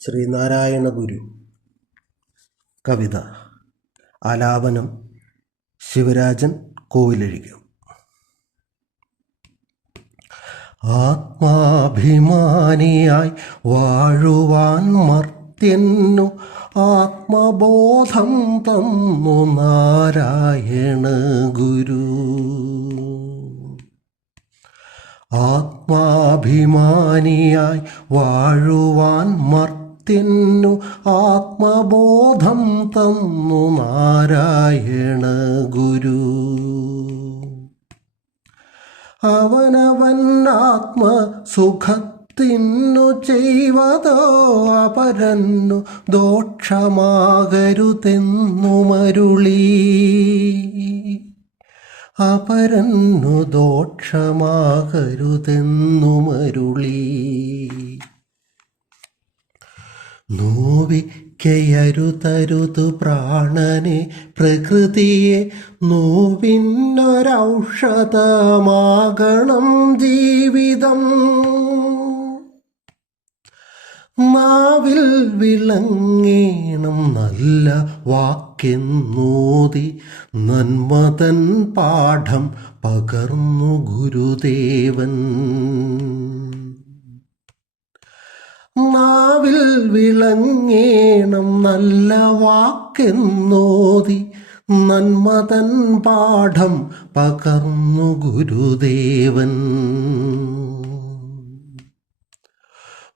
ശ്രീനാരായണ ഗുരു. കവിത. ആലാപനം ശിവരാജൻ കോവിലഴികം. ആത്മാഭിമാനിയായി വാഴുവാൻ മർത്യന്നു ആത്മബോധം തന്നു നാരായണ ഗുരു. ആത്മാഭിമാനിയായി വാഴുവാൻ മർത്യന്നു ആത്മബോധം തന്നു നാരായണ ഗുരു. അവനവൻ ആത്മസുഖത്തിനു ചെയ്വതോ അപരന്നു ദോഷമാകരുതെന്നുമരുളി. അപരന്നു ദോഷമാകരുതെന്നുമരുളി. നോവിക്കയരുതരുതു പ്രാണനെ പ്രകൃതിയെ നോവിനൊരൗഷധമാകണം ജീവിതം. നാവിൽ വിളങ്ങേണം നല്ല വാക്കെന്നോതി നന്മതൻ പാഠം പകർന്നു ഗുരുദേവൻ. നാവിൽ വിളങ്ങേണം നല്ല വാക്കെന്നോതി നന്മതൻ പാഠം പകർന്നു ഗുരുദേവൻ.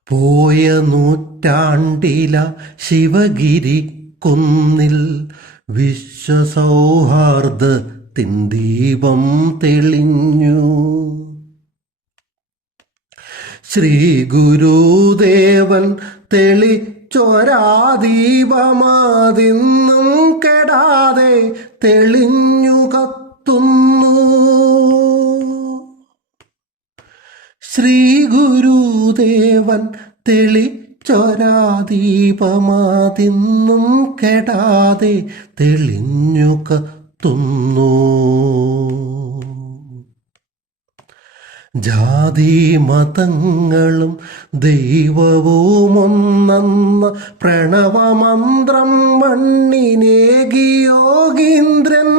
പോയ നൂറ്റാണ്ടില ശിവഗിരി കുന്നിൽ വിശ്വസൗഹാർദ്ദത്തിൻ ദീപം തെളിഞ്ഞു. ശ്രീ ഗുരുദേവൻ തെളിച്ചൊരാദീപമാതിന്നും കെടാതെ തെളിഞ്ഞു കത്തുന്നു. ശ്രീ ഗുരുദേവൻ തെളിച്ചൊരാദീപമാതിന്നും കെടാതെ തെളിഞ്ഞു കത്തുന്നു. ജാതിമതങ്ങളും ദൈവവുമൊന്നെന്ന പ്രണവമന്ത്രം മണ്ണിനേകി യോഗീന്ദ്രൻ.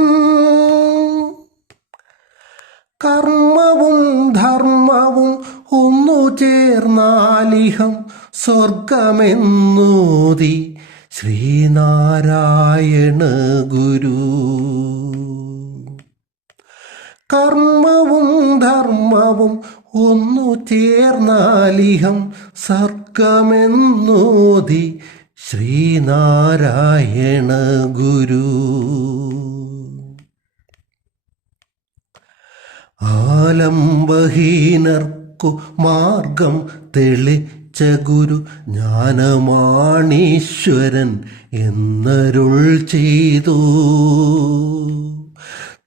കർമ്മവും ധർമ്മവും ഒന്നു ചേർന്നാലിഹം സ്വർഗമെന്നൂതി ശ്രീനാരായണ ഗുരു. കർമ്മവും ധർമ്മവും ഒന്നു ചേർന്നാലിഹം സ്വർഗമെന്നൂതി ശ്രീനാരായണ ഗുരു. ആലംബഹീനർക്കു മാർഗം തെളിച്ച ഗുരു ജ്ഞാനമാണീശ്വരൻ എന്നരുൾ ചെയ്തു.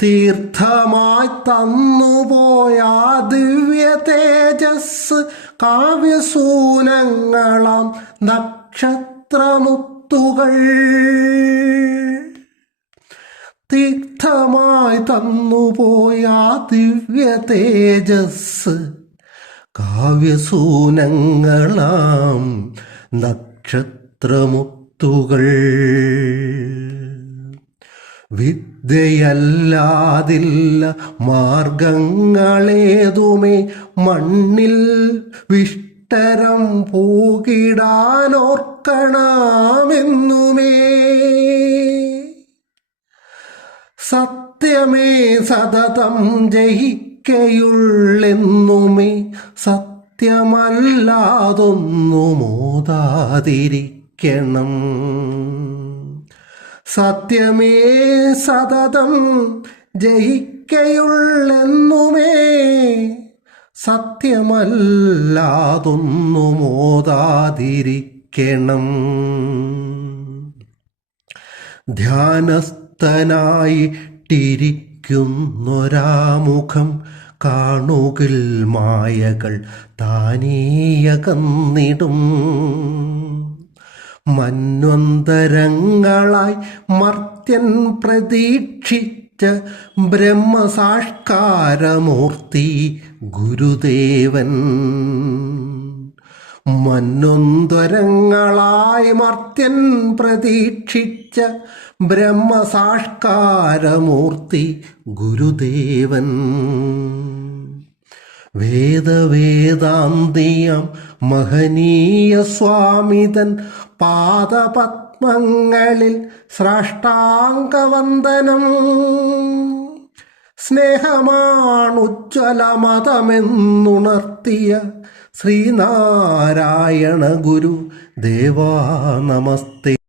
തീർത്ഥമായി തന്നുപോയ ദിവ്യ തേജസ് കാവ്യസൂനങ്ങളാം നക്ഷത്രമുത്തുകൾ. തീർത്ഥമായി തന്നുപോയ ദിവ്യ തേജസ് കാവ്യസൂനങ്ങളാം നക്ഷത്രമുത്തുകൾ. വിദ്യയല്ലാതില്ല മാർഗങ്ങളേതുമേ മണ്ണിൽ വിഷ്ടരം പൂകിടാനോർക്കണമെന്നുമേ. സത്യമേ സതതം ജയിക്കയുള്ളെന്നുമേ സത്യമല്ലാതൊന്നു മോദാതിരിക്കണം. സത്യമേ സതതം ജയിക്കയുള്ളെന്നുമേ സത്യമല്ലാതൊന്നു മോദാതിരിക്കണം. ധ്യാനസ്ഥനായിട്ടിരിക്കുന്നൊരാമുഖം കാണുകിൽ മായകൾ താനേയകന്നിടും. മന്വന്തരങ്ങളായി മർത്യൻ പ്രതീക്ഷിച്ച ബ്രഹ്മസാക്ഷാത്കാരമൂർത്തി ഗുരുദേവൻ. മന്നൊന്തരങ്ങളായി മർത്യൻ പ്രതീക്ഷിച്ച ബ്രഹ്മസാഷ്കാരമൂർത്തി ഗുരുദേവൻ. വേദവേദാന്തിയം മഹനീയ സ്വാമിതൻ പാദപത്മങ്ങളിൽ സാഷ്ടാംഗവന്ദനം. സ്നേഹമാണുജ്വലമതമെന്നുണർത്തിയ ശ്രീനാരായണ ഗുരു ദേവാ നമസ്തേ.